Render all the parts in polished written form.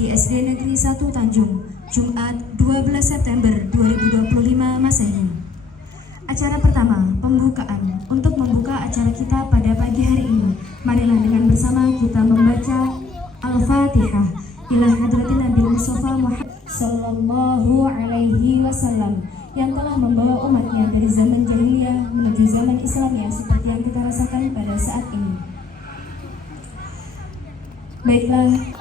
di SD Negeri 1 Tanjung, Jumat 12 September 2025 Masehi. Acara pertama, pembukaan. Untuk membuka acara kita pada pagi hari ini, marilah dengan bersama kita membaca Al-Fatihah ila hadratin Nabi Mustafa Muhammad sallallahu alaihi wasallam yang telah membawa umatnya dari zaman jahiliyah menuju zaman Islamnya seperti yang kita rasakan pada saat ini. Baiklah.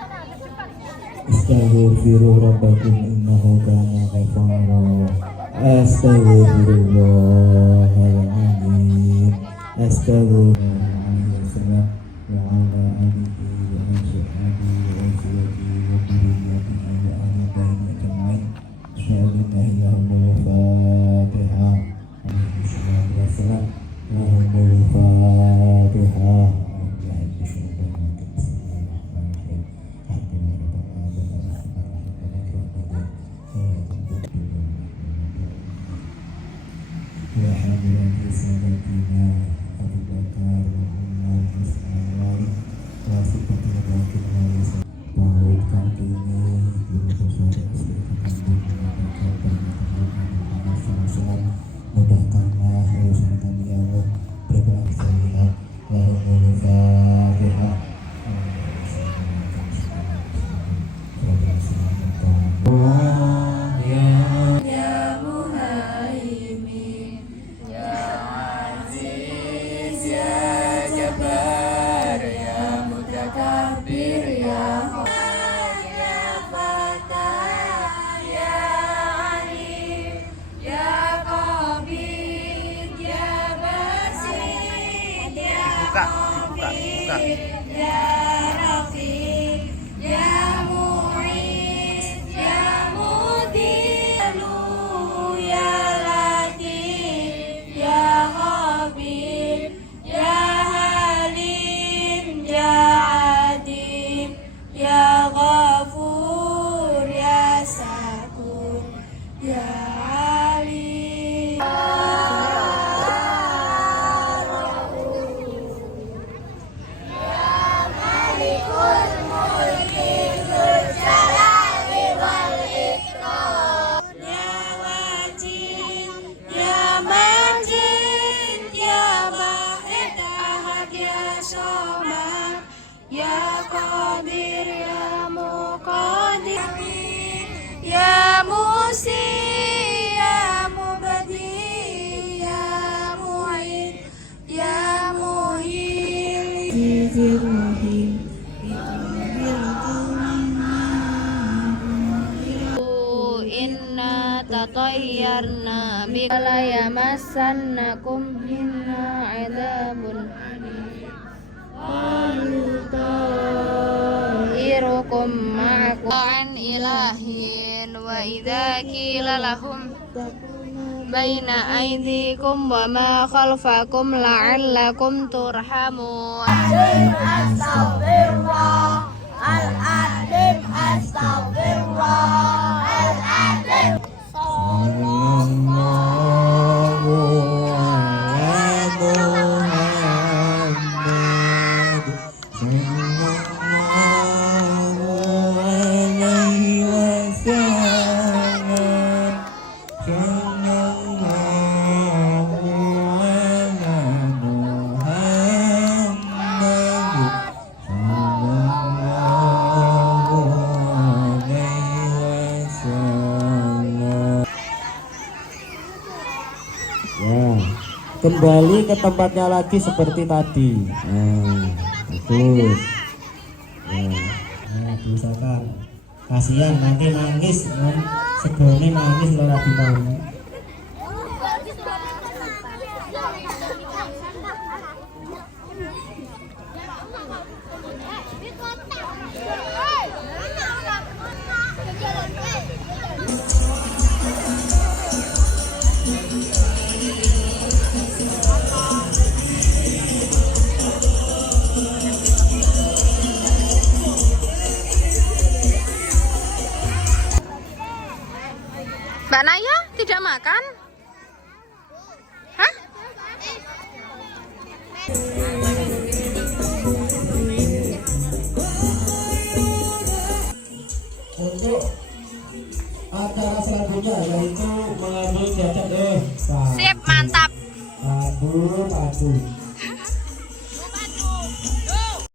Astaghfiru rabbakum innahu kana ghafara. Astaghfirullahaladzim. Astaghfirullahaladzim. Wa ala alihi wa sahbihi wa azwajihi wa dhurriyyatihi wa ala baini ajma'in. Allahumma Fatihah. Allahumma Fatihah. Inna tatayyarna bika la yamassannakum minna adzabun irukum ma'akum an ilahin wa idza qila lahum baina aydikum wa ma khalfakum la'allakum turhamun. Astaghfirullah al-azim, astaghfirullah al-azim. Sallallahu ala Muhammad sallallahu alaihi wasallam. Sallallahu ala Muhammad sallallahu alaihi wasallam. Ya, kembali ke tempatnya lagi seperti tadi. Bagus. Ya, diusahakan. Kasihan nanti nangis, segone nangis lo lagi tahu. Mbak Naya tidak makan? Hah? Untuk acara selanjutnya yaitu mengambil jaket Sip, mantap. padu.